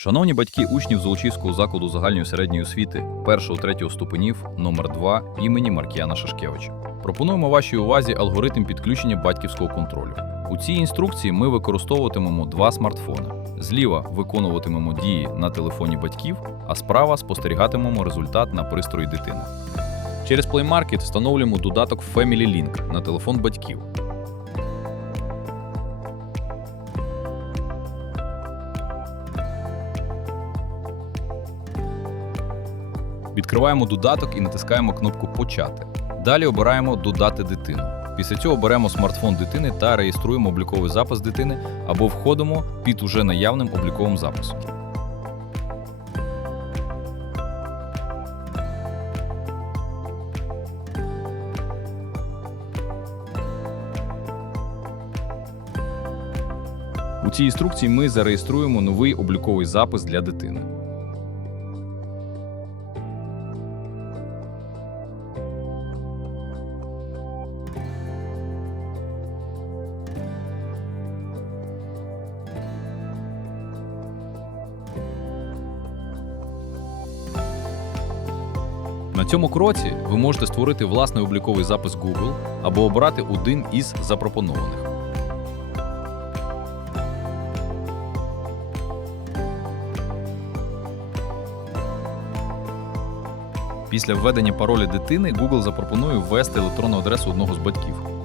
Шановні батьки учнів Золочівського закладу загальної середньої освіти першого третього ступенів номер 2 імені Маркіяна Шашкевича. Пропонуємо вашій увазі алгоритм підключення батьківського контролю. У цій інструкції ми використовуватимемо два смартфони. Зліва виконуватимемо дії на телефоні батьків, а справа спостерігатимемо результат на пристрої дитини. Через Play Market встановлюємо додаток Family Link на телефон батьків. Відкриваємо додаток і натискаємо кнопку Почати. Далі обираємо Додати дитину. Після цього беремо смартфон дитини та реєструємо обліковий запис дитини або входимо під уже наявним обліковим записом. У цій інструкції ми зареєструємо новий обліковий запис для дитини. На цьому кроці ви можете створити власний обліковий запис Google або обрати один із запропонованих. Після введення пароля дитини Google запропонує ввести електронну адресу одного з батьків.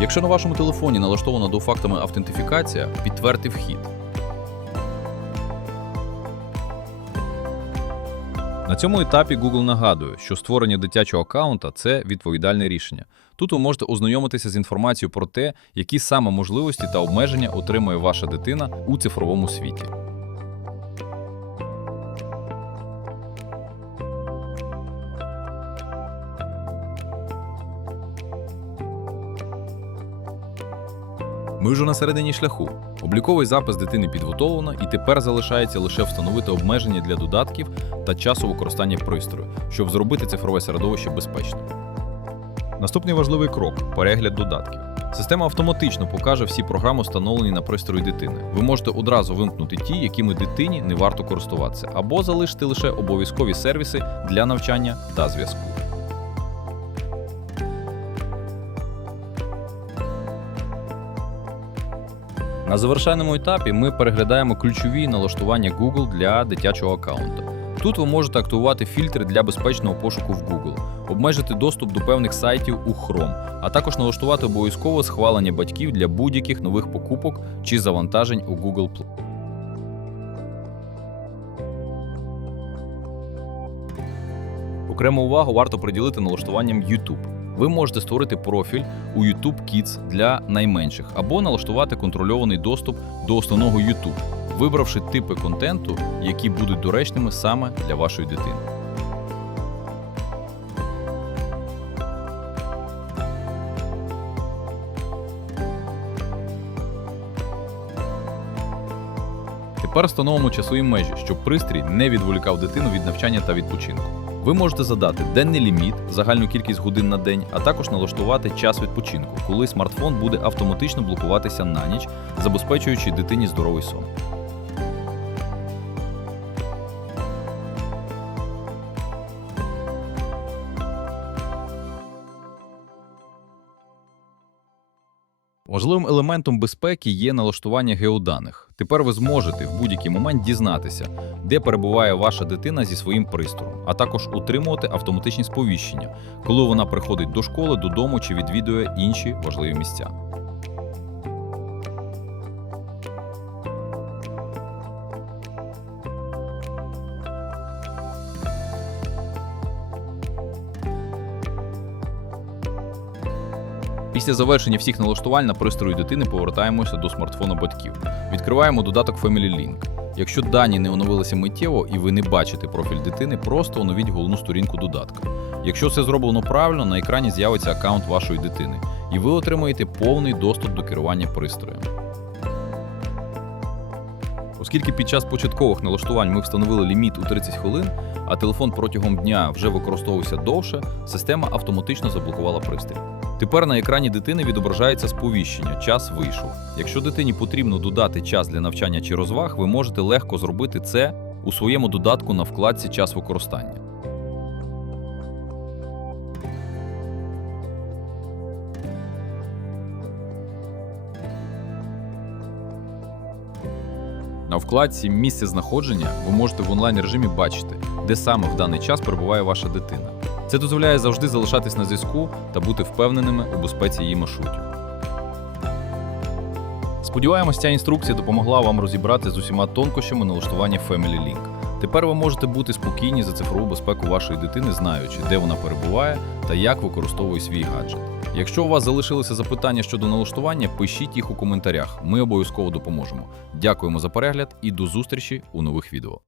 Якщо на вашому телефоні налаштована двофакторна автентифікація, підтвердьте вхід. На цьому етапі Google нагадує, що створення дитячого аккаунта це відповідальне рішення. Тут ви можете ознайомитися з інформацією про те, які саме можливості та обмеження отримує ваша дитина у цифровому світі. Ми вже на середині шляху. Обліковий запис дитини підготовлено, і тепер залишається лише встановити обмеження для додатків та часу використання пристрою, щоб зробити цифрове середовище безпечним. Наступний важливий крок перегляд додатків. Система автоматично покаже всі програми, встановлені на пристрої дитини. Ви можете одразу вимкнути ті, якими дитині не варто користуватися, або залишити лише обов'язкові сервіси для навчання та зв'язку. На завершальному етапі ми переглядаємо ключові налаштування Google для дитячого аккаунту. Тут ви можете активувати фільтри для безпечного пошуку в Google, обмежити доступ до певних сайтів у Chrome, а також налаштувати обов'язкове схвалення батьків для будь-яких нових покупок чи завантажень у Google Play. Окрему увагу варто приділити налаштуванням YouTube. Ви можете створити профіль у YouTube Kids для найменших або налаштувати контрольований доступ до основного YouTube, вибравши типи контенту, які будуть доречними саме для вашої дитини. Тепер встановимо часові межі, щоб пристрій не відволікав дитину від навчання та відпочинку. Ви можете задати денний ліміт, загальну кількість годин на день, а також налаштувати час відпочинку, коли смартфон буде автоматично блокуватися на ніч, забезпечуючи дитині здоровий сон. Важливим елементом безпеки є налаштування геоданих. Тепер ви зможете в будь-який момент дізнатися, де перебуває ваша дитина зі своїм пристроєм, а також утримувати автоматичні сповіщення, коли вона приходить до школи, додому чи відвідує інші важливі місця. Після завершення всіх налаштувань на пристрої дитини повертаємося до смартфона батьків. Відкриваємо додаток Family Link. Якщо дані не оновилися миттєво і ви не бачите профіль дитини, просто оновіть головну сторінку додатка. Якщо все зроблено правильно, на екрані з'явиться аккаунт вашої дитини, і ви отримаєте повний доступ до керування пристроєм. Оскільки під час початкових налаштувань ми встановили ліміт у 30 хвилин, а телефон протягом дня вже використовувався довше, система автоматично заблокувала пристрій. Тепер на екрані дитини відображається сповіщення Час вийшов. Якщо дитині потрібно додати час для навчання чи розваг, ви можете легко зробити це у своєму додатку на вкладці Час використання. На вкладці Місце знаходження ви можете в онлайн режимі бачити, де саме в даний час перебуває ваша дитина. Це дозволяє завжди залишатись на зв'язку та бути впевненими у безпеці її маршрутів. Сподіваємось, ця інструкція допомогла вам розібрати з усіма тонкощами налаштування Family Link. Тепер ви можете бути спокійні за цифрову безпеку вашої дитини, знаючи, де вона перебуває та як використовує свій гаджет. Якщо у вас залишилися запитання щодо налаштування, пишіть їх у коментарях. Ми обов'язково допоможемо. Дякуємо за перегляд і до зустрічі у нових відео.